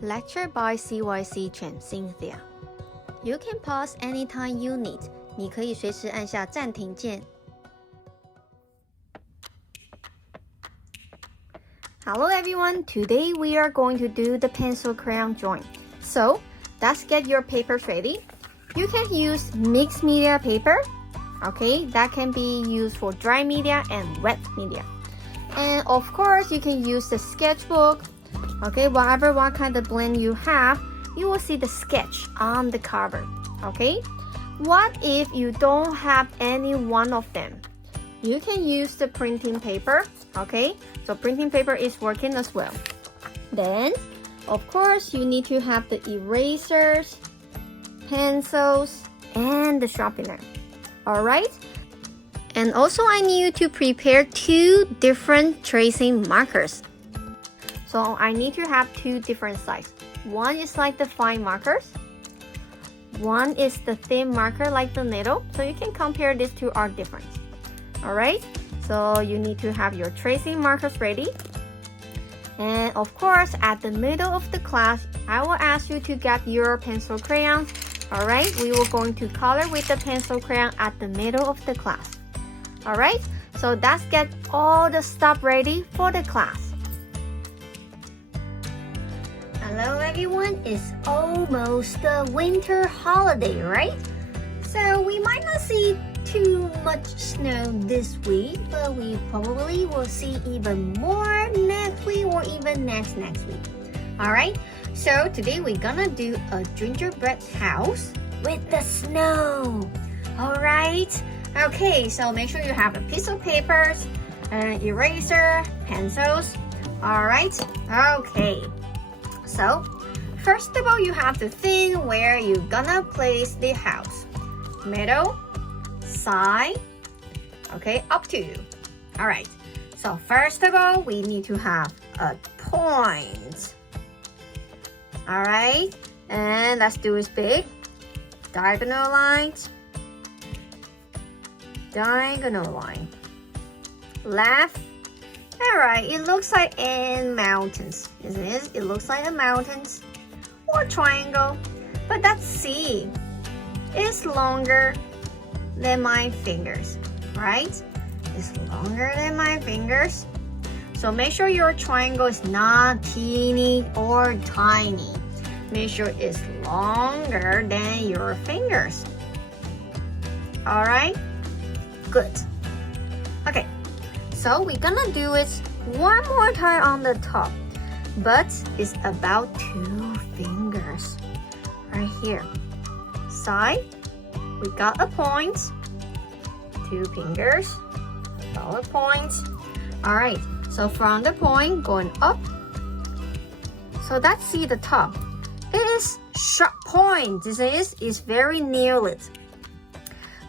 Lecture by CYC Chen Cynthia. You can pause anytime you need. 你可以随时按下暂停键。Hello everyone, today we are going to do the pencil crayon drawing. So, let's get your papers ready. You can use mixed media paper. Okay, that can be used for dry media and wet media. And of course, you can use the sketchbook. Okay, what kind of blend you have, you will see the sketch on the cover. Okay, what if you don't have any one of them? You can use the printing paper. Okay, so printing paper is working as well. Then, of course, you need to have the erasers, pencils, and the sharpener. Alright? And also I need you to prepare 2 different tracing markers. So I need to have 2 different sizes. One is like the fine markers. One is the thin marker like the needle. So you can compare these 2 are different. Alright? So you need to have your tracing markers ready. And of course, at the middle of the class, I will ask you to get your pencil crayons. Alright, we will going to color with the pencil crayon at the middle of the class. Alright, so let's get all the stuff ready for the class. Hello everyone, it's almost the winter holiday, right? So we might not see too much snow this week, but we probably will see even more next week or even next week. Alright, so today we're gonna do a gingerbread house with the snow. Alright, okay, so make sure you have a piece of paper, an eraser, pencils. Alright, okay. So, first of all, you have to think where you're gonna place the house. Middle, side, okay, up to you. Alright, so first of all, we need to have a point. Alright, and let's do it big. Diagonal lines. Diagonal line. Left. Alright, it looks like in mountains, isn't it? It looks like a mountains or triangle. But that C is longer than my fingers, right? It's longer than my fingers. So make sure your triangle is not teeny or tiny. Make sure it's longer than your fingers. Alright? Good. Okay, so we're gonna do it one more time on the top. But it's about 2 fingers. Right here. Side, we got a point. 2 fingers. Got a point. Alright. So from the point going up, so let's see the top. It is sharp point. This is very near it.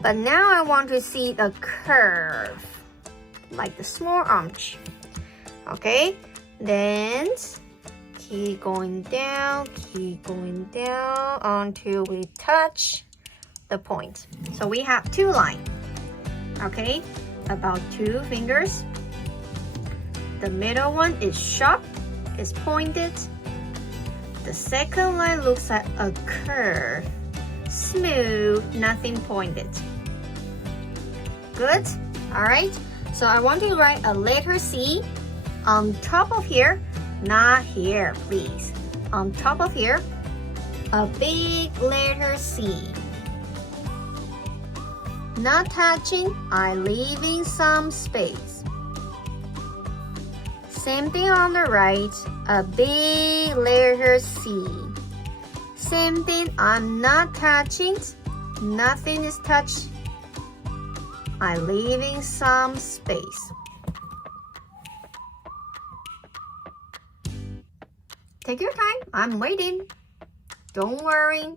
But now I want to see the curve, like the small arch. Okay, then keep going down until we touch the point. So we have 2 lines. Okay, about 2 fingers. The middle one is sharp, is pointed. The second line looks like a curve. Smooth, nothing pointed. Good? Alright, so I want to write a letter C on top of here. Not here, please. On top of here, a big letter C. Not touching, I'm leaving some space. Same thing on the right, a big letter C. Same thing, I'm not touching, nothing is touched. I'm leaving some space. Take your time, I'm waiting. Don't worry.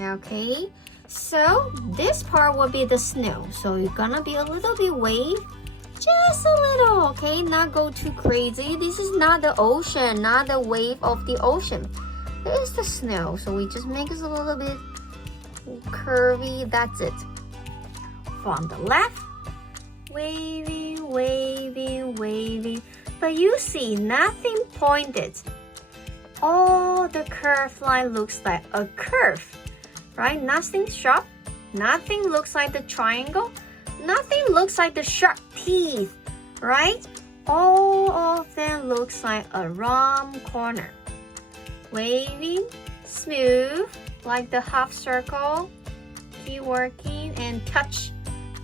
Okay. So this part will be the snow. So you're gonna be a little bit wave. Just a little, okay? Not go too crazy. This is not the ocean, not the wave of the ocean. It is the snow. So we just make it a little bit curvy. That's it. From the left, wavy, wavy, wavy. But you see, nothing pointed. All the curved line looks like a curve, right? Nothing sharp. Nothing looks like the triangle. Nothing looks like the sharp teeth, right? All of them looks like a round corner. Waving, smooth, like the half circle. Keep working and touch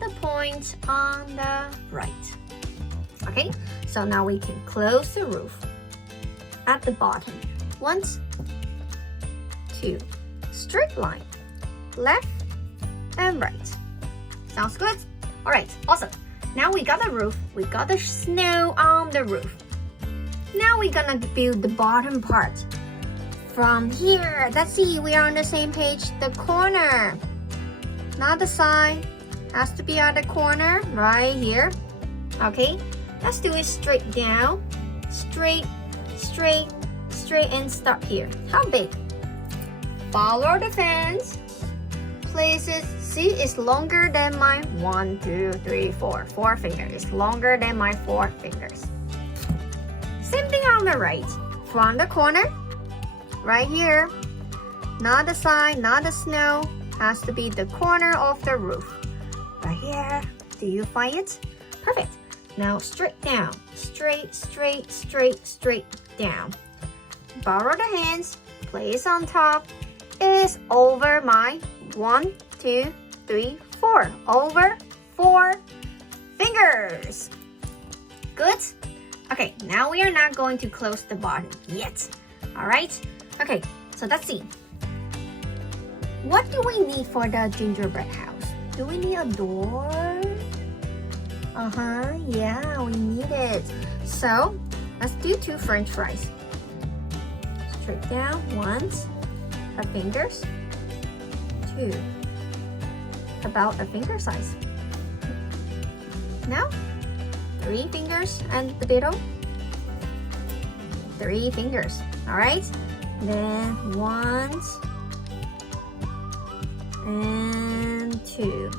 the point on the right. Okay, so now we can close the roof at the bottom. 1, 2, straight line, left and right. Sounds good? All right, awesome. Now we got the roof, we got the snow on the roof. Now we're gonna build the bottom part. From here, let's see, we are on the same page. The corner, not the side, has to be at the corner right here. Okay, let's do it straight down, straight, straight, straight, and stop here. How big? Follow the fence. Places, see, it's longer than my 1, 2, 3, 4 fingers. It's longer than my 4 fingers. Same thing on the right. From the corner, right here. Not the side, not the snow. Has to be the corner of the roof. Right here. Do you find it? Perfect. Now straight down. Straight, straight, straight, straight down. Borrow the hands. Place on top. Is over my 1, 2, 3, 4. Over 4 fingers. Good? Okay, now we are not going to close the bottom yet. Alright? Okay, so let's see. What do we need for the gingerbread house? Do we need a door? Yeah, we need it. So, let's do 2 French fries. Straight down, 1, a fingers, 2, about a finger size. Now, 3 fingers and the middle, 3 fingers. All right, then 1 and 2.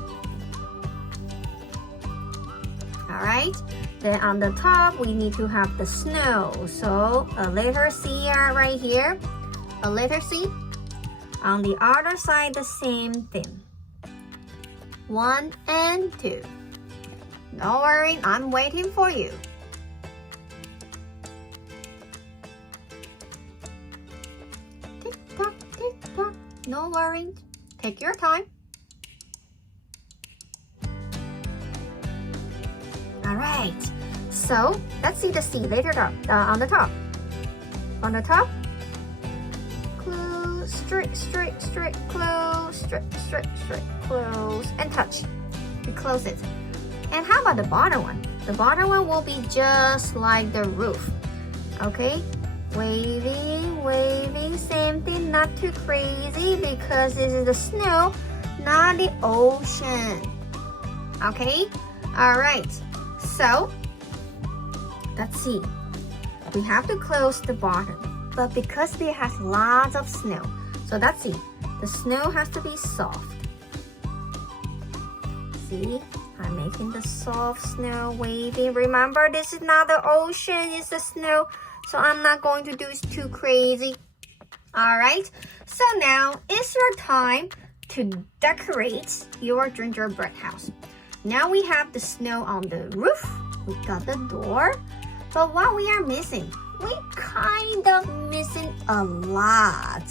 All right, then on the top we need to have the snow, so a letter C right here, a letter C. On the other side, the same thing. 1 and 2. Don't worry, I'm waiting for you. Tick tock, tick tock. No worry. Take your time. Alright, so let's see the C later on the top. On the top, close, straight, straight, straight, close, straight, straight, straight, close, and touch. We close it. And how about the bottom one? The bottom one will be just like the roof. Okay, waving, waving, same thing, not too crazy because this is the snow, not the ocean. Okay, all right. So, let's see. We have to close the bottom, but because it has lots of snow, so let's see. The snow has to be soft. See, I'm making the soft snow waving. Remember, this is not the ocean, it's the snow, so I'm not going to do it too crazy. All right, so now it's your time to decorate your gingerbread house. Now we have the snow on the roof, we got the door, but what we are missing? We kind of missing a lot,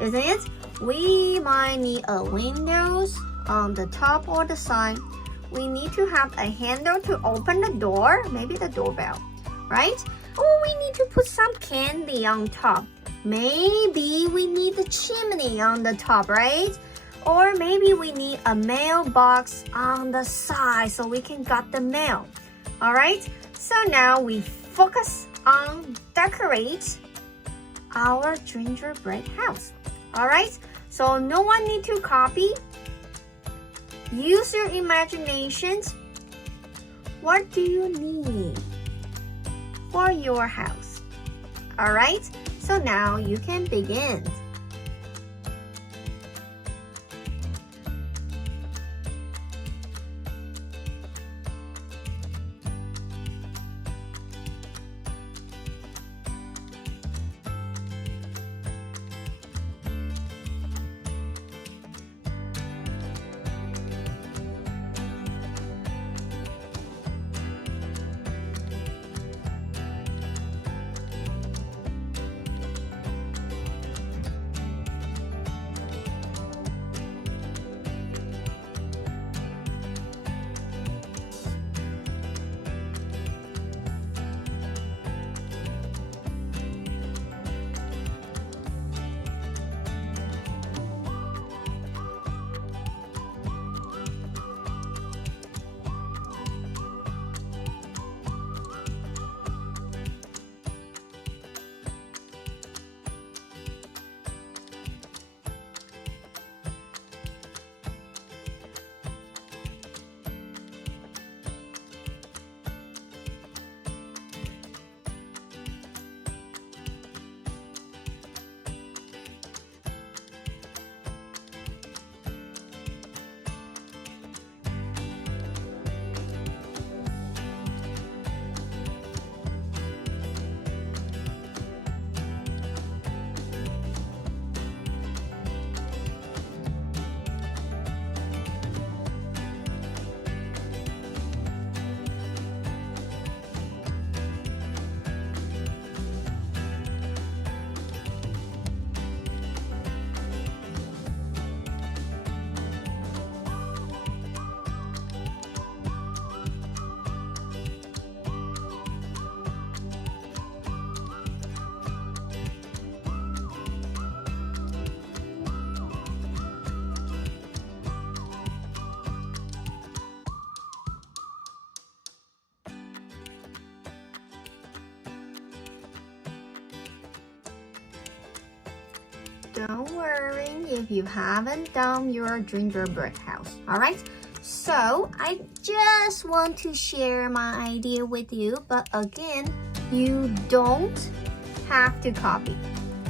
isn't it? We might need a windows on the top or the side. We need to have a handle to open the door, maybe the doorbell, right? Or we need to put some candy on top. Maybe we need the chimney on the top, right? Or maybe we need a mailbox on the side so we can get the mail. All right, so now we focus on decorate our gingerbread house. All right, so no one need to copy. Use your imaginations. What do you need for your house? All right, so now you can begin. don't worry if you haven't done your gingerbread house. Alright, so I just want to share my idea with you, but again, you don't have to copy.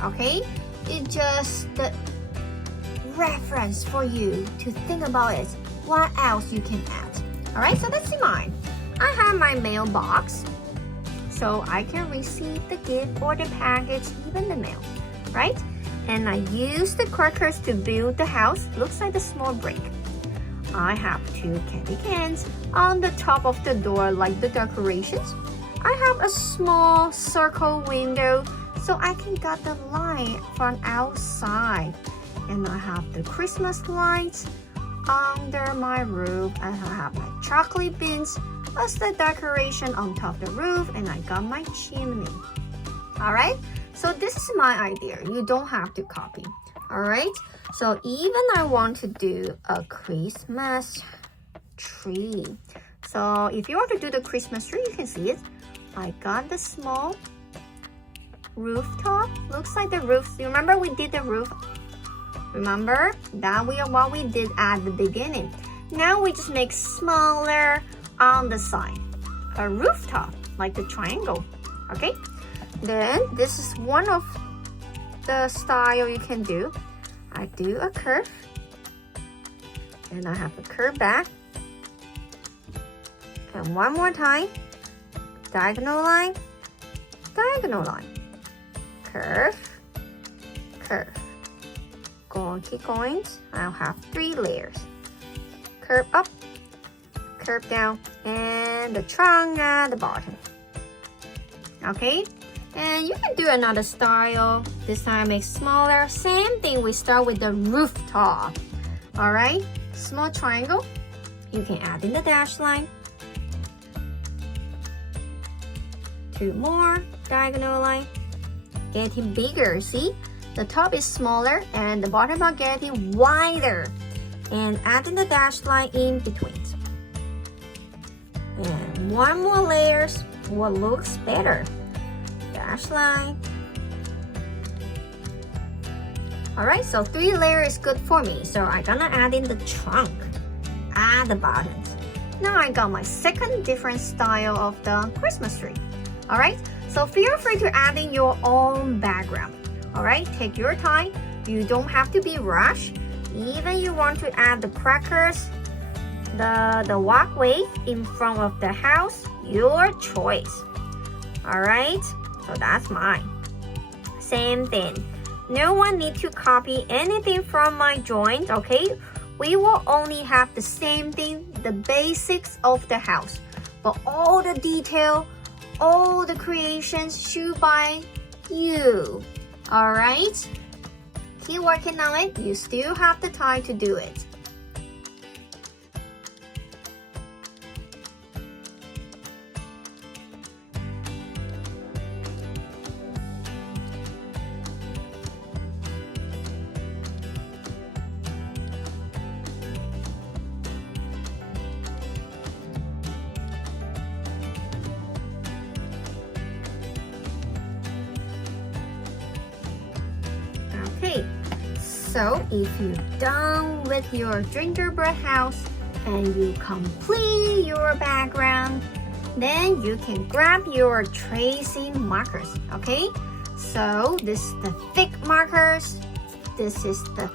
Okay, it's just the reference for you to think about it. What else you can add? Alright, so let's see mine. I have my mailbox, so I can receive the gift or the package, even the mail, right? And I use the crackers to build the house. Looks like a small brick. I have 2 candy cans on the top of the door like the decorations. I have a small circle window so I can get the light from outside. And I have the Christmas lights under my roof, and I have my chocolate beans as the decoration on top of the roof, and I got my chimney. Alright, so this is my idea. You don't have to copy. Alright, so even I want to do a Christmas tree. So if you want to do the Christmas tree, you can see it. I got the small rooftop. Looks like the roof. You remember we did the roof? Remember that what we did at the beginning. Now we just make smaller on the side, a rooftop like the triangle. Okay, then this is one of the style you can do. I do a curve, and I have a curve back, and one more time, diagonal line, curve, curve. Keep going. I'll have 3 layers. Curve up, curve down, and the trunk at the bottom. Okay, and you can do another style. This time make smaller. Same thing, we start with the rooftop. Alright, small triangle. You can add in the dash line. 2 more, diagonal line. Getting bigger, see? The top is smaller and the bottom are getting wider. And adding the dash line in between. And 1 more layers, what looks better. Dash line. Alright, so 3 layers is good for me. So I'm gonna add in the trunk at the bottom. Now I got my second different style of the Christmas tree. Alright, so feel free to add in your own background. Alright, take your time. You don't have to be rushed. Even you want to add the crackers, the walkway in front of the house, your choice. Alright, so that's mine. Same thing. No one need to copy anything from my drawings, okay? We will only have the same thing, the basics of the house. But all the detail, all the creations should by you. Alright? Keep working on it. You still have the time to do it. Okay, so if you're done with your gingerbread house and you complete your background, then you can grab your tracing markers, okay? So this is the thick markers, this is the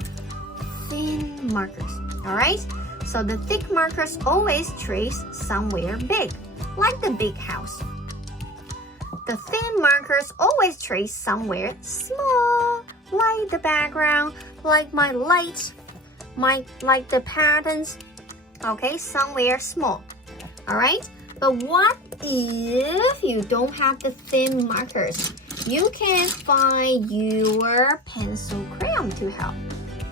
thin markers, alright? So the thick markers always trace somewhere big, like the big house. The thin markers always trace somewhere small, like the background, like my lights, like the patterns, okay, somewhere small. Alright, but what if you don't have the thin markers? You can find your pencil crayon to help.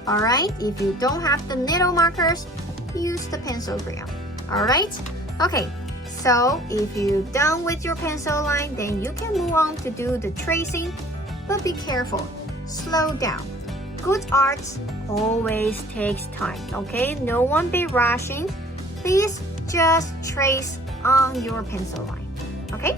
Alright, if you don't have the middle markers, use the pencil crayon. Alright, okay, so if you're done with your pencil line, then you can move on to do the tracing, but be careful. Slow down. Good art always takes time, okay? No one be rushing. Please just trace on your pencil line, okay?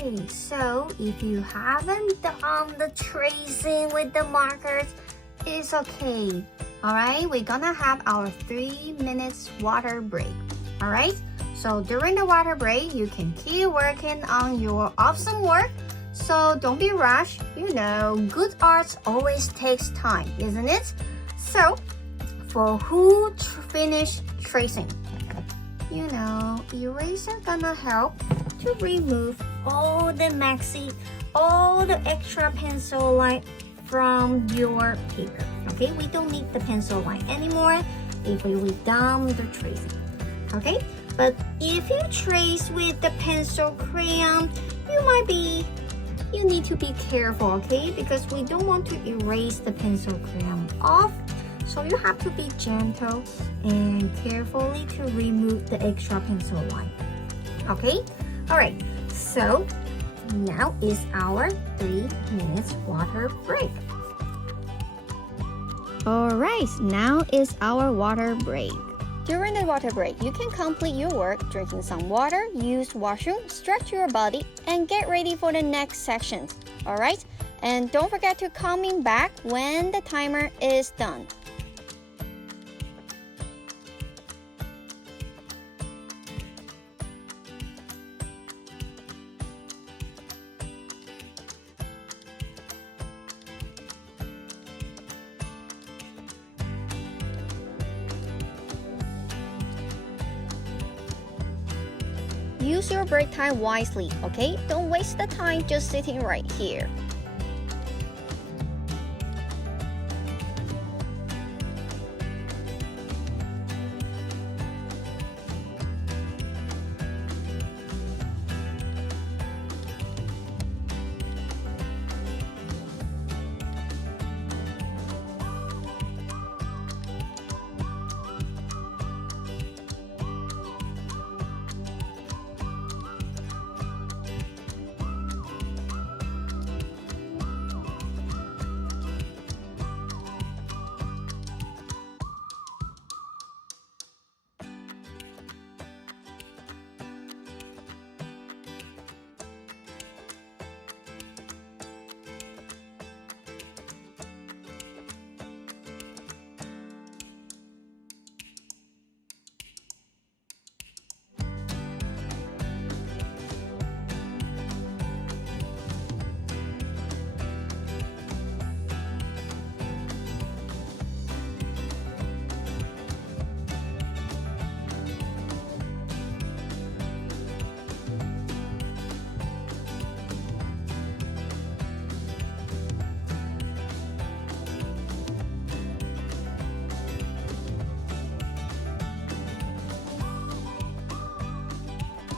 Okay, so if you haven't done the tracing with the markers, it's okay. Alright, we're gonna have our 3 minutes water break. Alright, so during the water break, you can keep working on your awesome work. So don't be rushed. You know, good art always takes time, isn't it? So, for who finish tracing? You know, eraser gonna help to remove all the maxi, all the extra pencil line from your paper. Okay, we don't need the pencil line anymore if we done the tracing. Okay, but if you trace with the pencil crayon, you need to be careful, okay? Because we don't want to erase the pencil crayon off. So you have to be gentle and carefully to remove the extra pencil line. Okay? Alright, so now is our 3 minutes water break. Alright, now is our water break. During the water break, you can complete your work, drinking some water, use washroom, stretch your body, and get ready for the next section. Alright? And don't forget to coming back when the timer is done. Use your break time wisely, okay? Don't waste the time just sitting right here.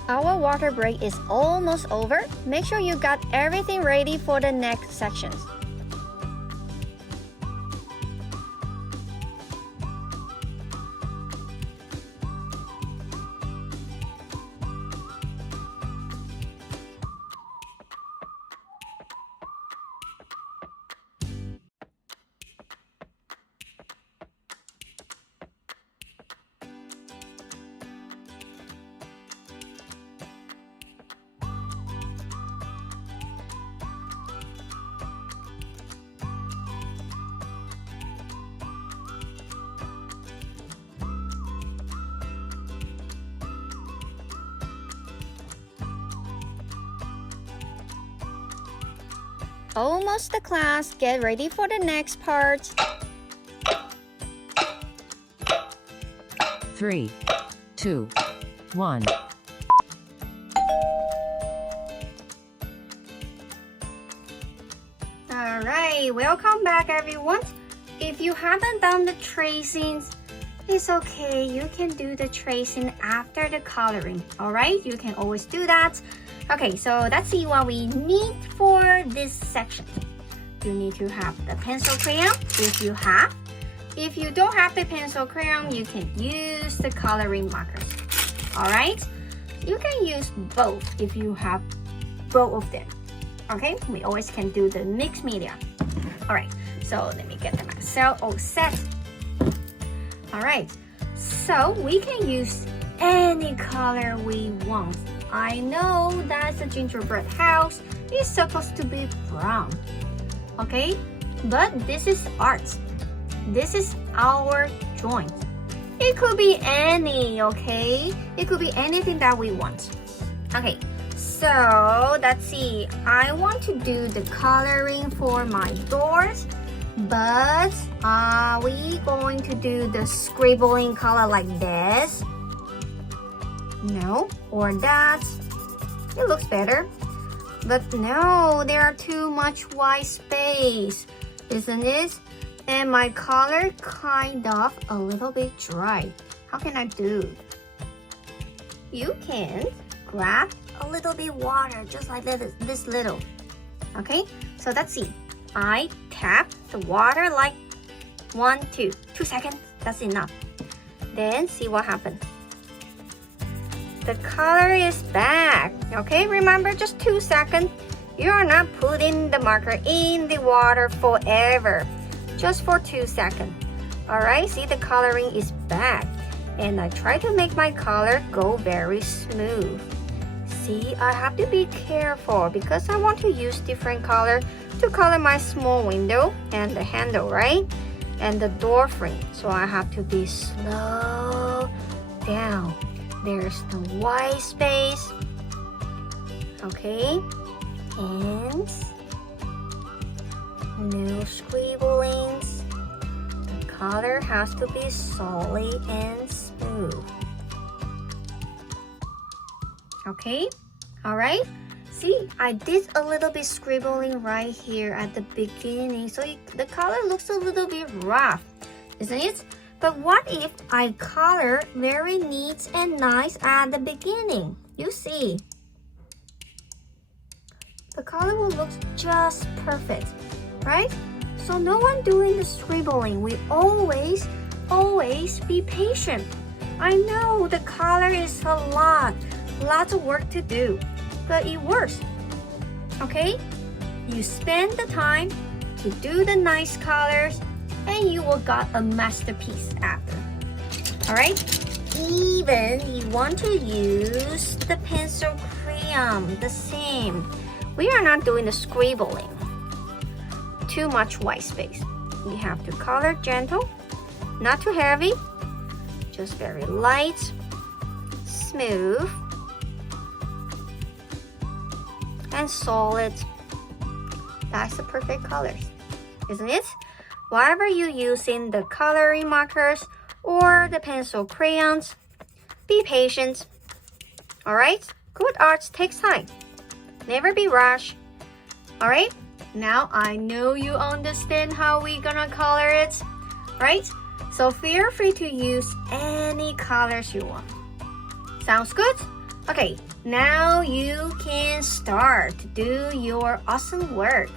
Our water break is almost over. Make sure you got everything ready for the next sections. Almost the class. Get ready for the next part. 3, 2, 1. Alright, welcome back everyone. If you haven't done the tracings, it's okay. You can do the tracing after the coloring. Alright, you can always do that. Okay, so let's see what we need for this section. You need to have the pencil crayon if you have. If you don't have the pencil crayon, you can use the coloring markers. Alright? You can use both if you have both of them. Okay? We always can do the mixed media. Alright, so let me get myself all set. Alright, so we can use any color we want. I know that's a gingerbread house. It's supposed to be brown. Okay? But this is art. This is our joint. It could be any, okay? It could be anything that we want. Okay, so let's see. I want to do the coloring for my doors, but are we going to do the scribbling color like this? No, or that. It looks better. But no, there are too much white space, isn't it? And my color kind of a little bit dry. How can I do? You can grab a little bit water, just like this little. Okay, so let's see. I tap the water like 2 seconds. That's enough. Then see what happens. The color is back. Okay, remember, just 2 seconds. You are not putting the marker in the water forever. Just for 2 seconds. Alright, see, the coloring is back. And I try to make my color go very smooth. See, I have to be careful because I want to use different color to color my small window and the handle, right? And the door frame. So I have to be slow down. There's the white space. Okay. And no scribblings. The color has to be solid and smooth. Okay, all right. See, I did a little bit scribbling right here at the beginning, so the color looks a little bit rough, isn't it? But what if I color very neat and nice at the beginning? You see, the color will look just perfect, right? So no one doing the scribbling. We always be patient. I know the color is a lots of work to do, but it works. Okay? You spend the time to do the nice colors and you will got a masterpiece after. Alright? Even you want to use the pencil crayon, the same. We are not doing the scribbling. Too much white space. You have to color gentle, not too heavy, just very light, smooth, and solid. That's the perfect colors, isn't it? Whatever you're using, the coloring markers or the pencil crayons, be patient. Alright? Good art takes time. Never be rushed. Alright? Now I know you understand how we gonna color it, right? So feel free to use any colors you want. Sounds good? Okay, now you can start to do your awesome work.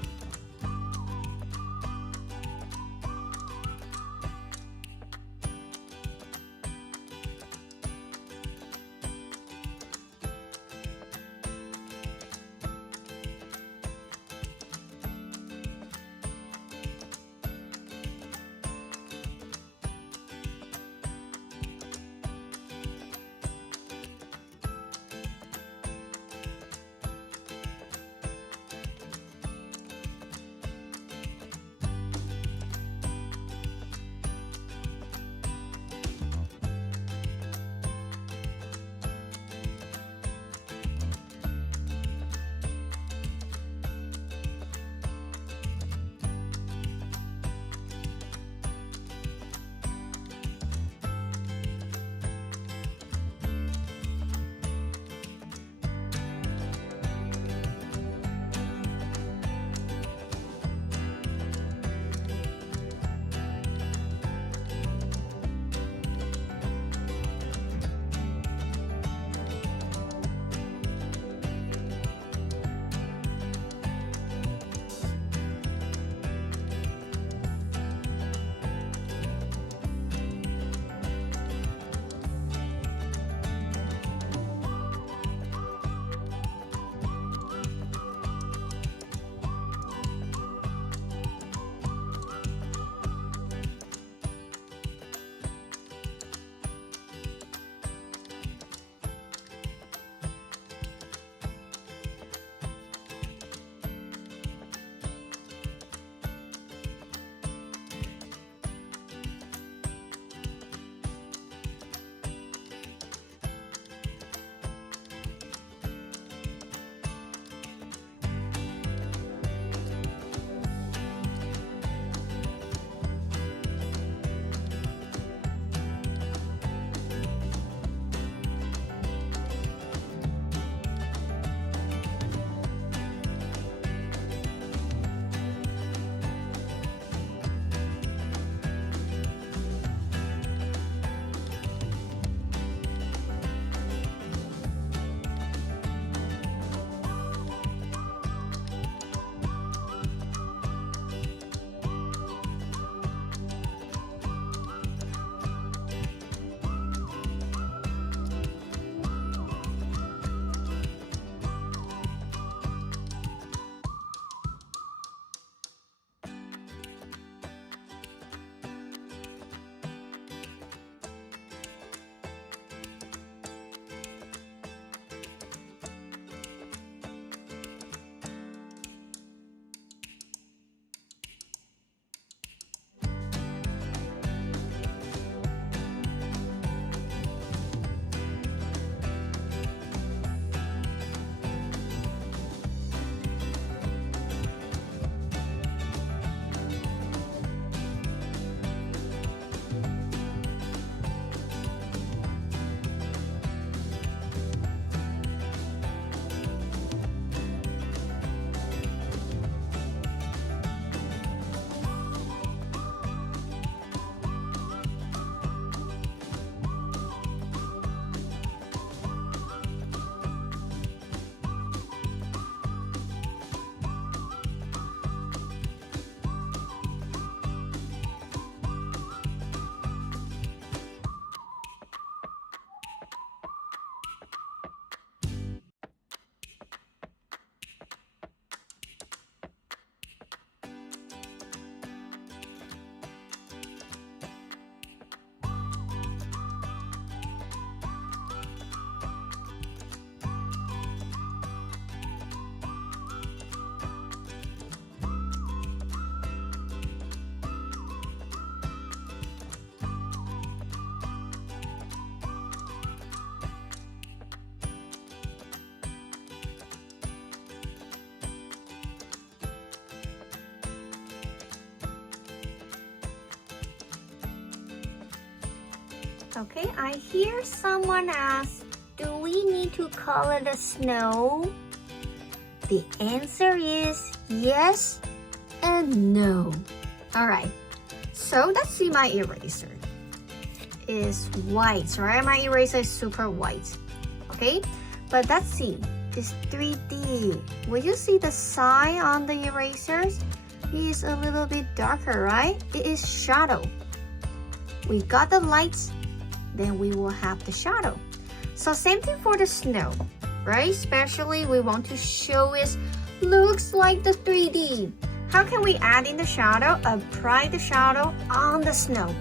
Okay, I hear someone ask, do we need to color the snow? The answer is yes and no. Alright, so let's see my eraser. It's white, right? My eraser is super white. Okay, but let's see. It's 3D. Will you see the sign on the erasers? It is a little bit darker, right? It is shadow. We got the lights, then we will have the shadow. So same thing for the snow, right? Especially we want to show it looks like the 3D. How can we add in the shadow? Apply the shadow on the snow.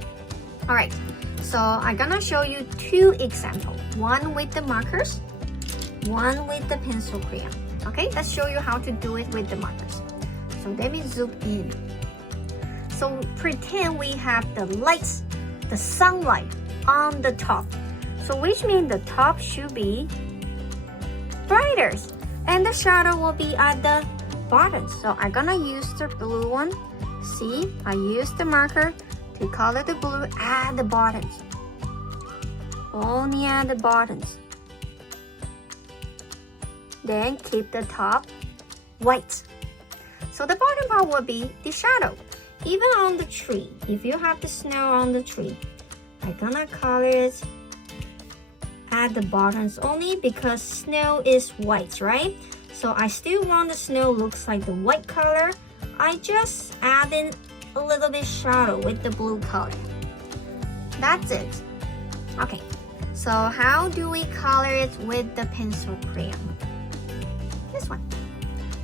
All right, so I'm gonna show you two examples. One with the markers, one with the pencil crayon. Okay, let's show you how to do it with the markers. So let me zoom in. So pretend we have the lights, the sunlight on the top. So which means the top should be brighter and the shadow will be at the bottom. So I'm gonna use the blue one. See, I use the marker to color the blue at the bottoms. Only at the bottoms. Then keep the top white. So the bottom part will be the shadow. Even on the tree, if you have the snow on the tree, I'm gonna color it at the bottoms only because snow is white, right? So I still want the snow looks like the white color. I just add in a little bit shadow with the blue color. That's it. Okay, so how do we color it with the pencil crayon? This one.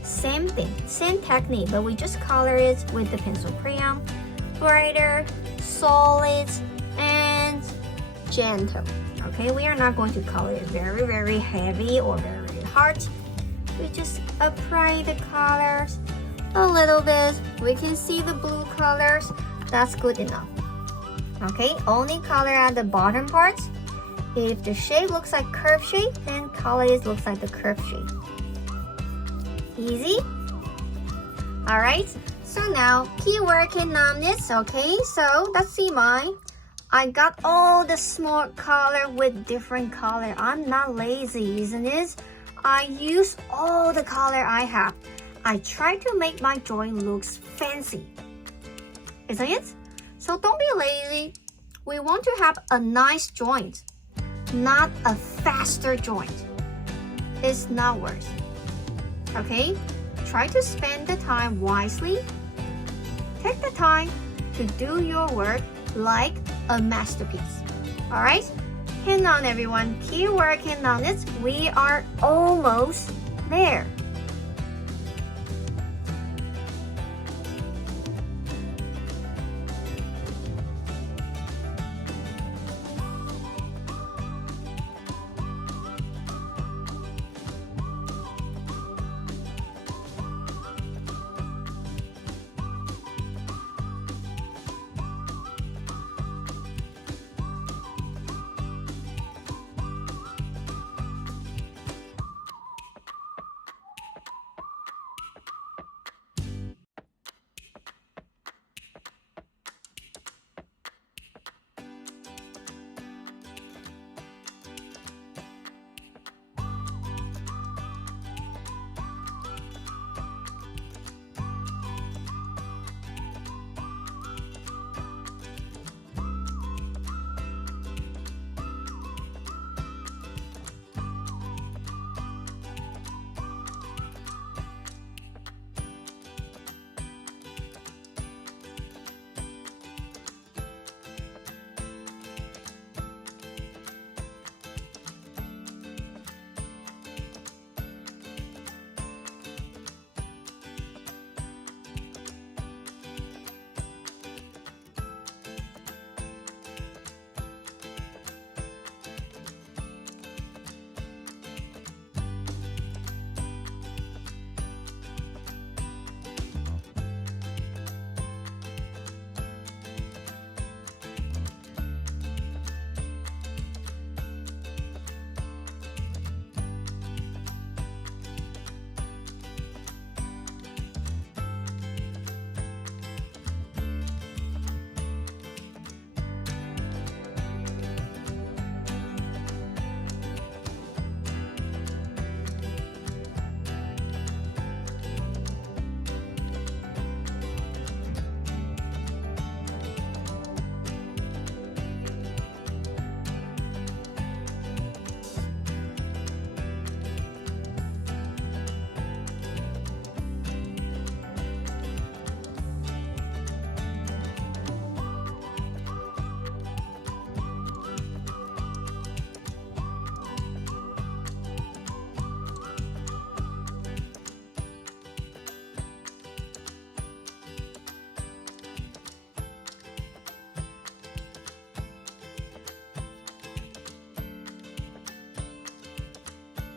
Same thing, same technique, but we just color it with the pencil crayon. Brighter, solid, and gentle. Okay, we are not going to color it very, very heavy or very hard. We just apply the colors a little bit. We can see the blue colors. That's good enough. Okay, only color at the bottom part. If the shape looks like curve shape, then color it looks like the curve shape. Easy? Alright, so now keep working on this, okay? So let's see mine. I got all the small color with different color. I'm not lazy, isn't it? I use all the color I have. I try to make my drawing looks fancy. Isn't it? So don't be lazy. We want to have a nice joint, not a faster joint. It's not worth. Okay? Try to spend the time wisely. Take the time to do your work like a masterpiece. Alright? Hang on everyone. Keep working on it. We are almost there.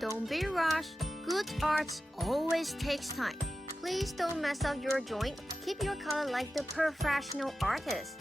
Don't be rushed. Good art always takes time. Please don't mess up your joint. Keep your color like the professional artist.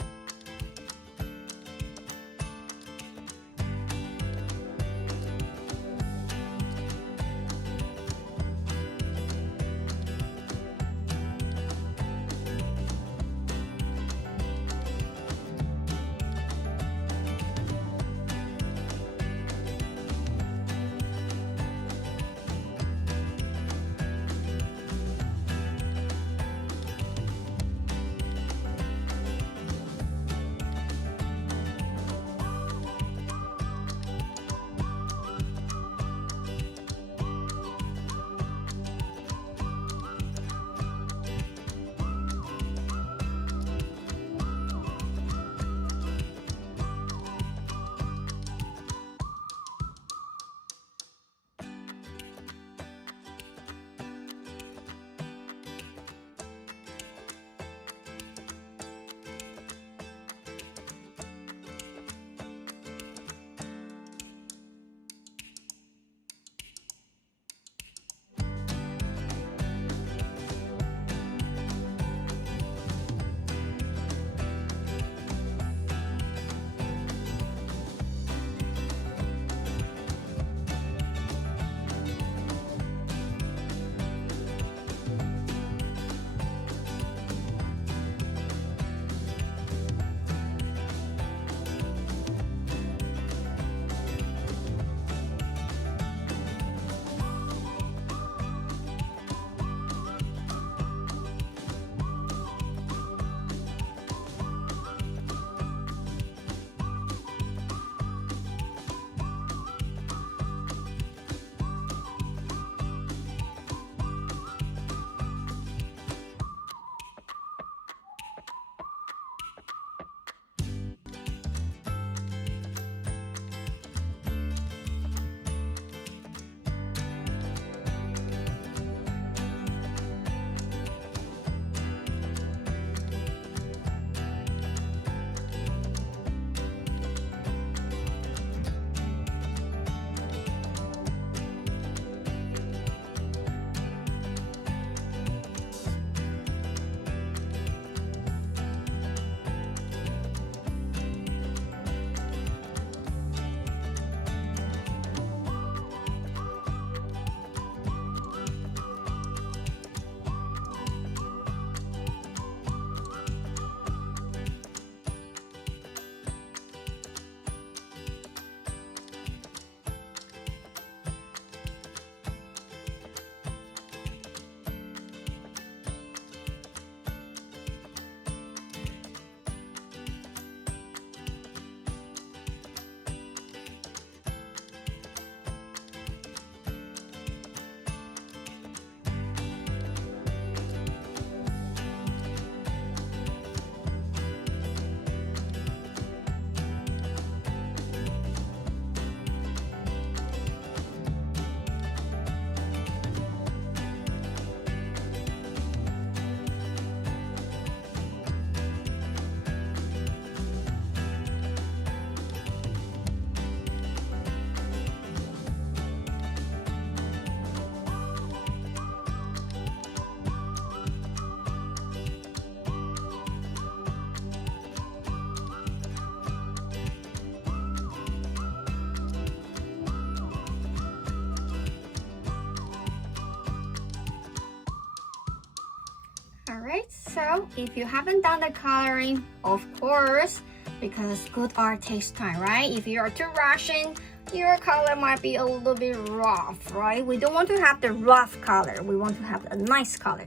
Alright, so if you haven't done the coloring, of course, because good art takes time, right? If you are too rushing, your color might be a little bit rough, right? We don't want to have the rough color. We want to have a nice color.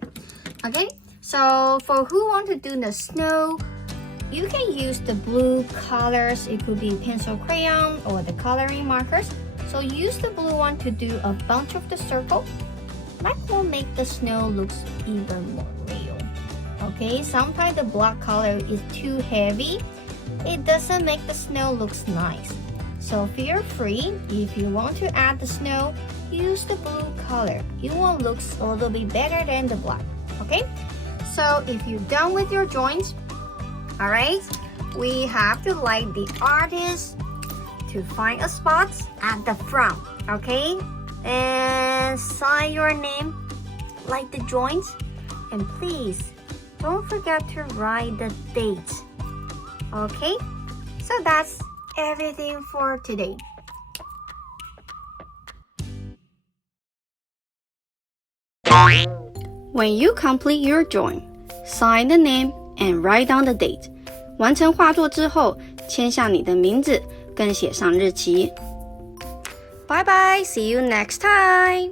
Okay, so for who want to do the snow, you can use the blue colors. It could be pencil crayon or the coloring markers. So use the blue one to do a bunch of the circle. That will make the snow looks even more real. Okay, sometimes the black color is too heavy. It doesn't make the snow looks nice. So feel free, if you want to add the snow, use the blue color. It will look a little bit better than the black. Okay, so if you're done with your joints, all right, we have to like the artist to find a spot at the front. Okay, and sign your name like the joints. And please don't forget to write the date. Okay, so that's everything for today. When you complete your joint, sign the name and write down the date. 完成画作之后，签下你的名字，跟写上日期。Bye bye, see you next time.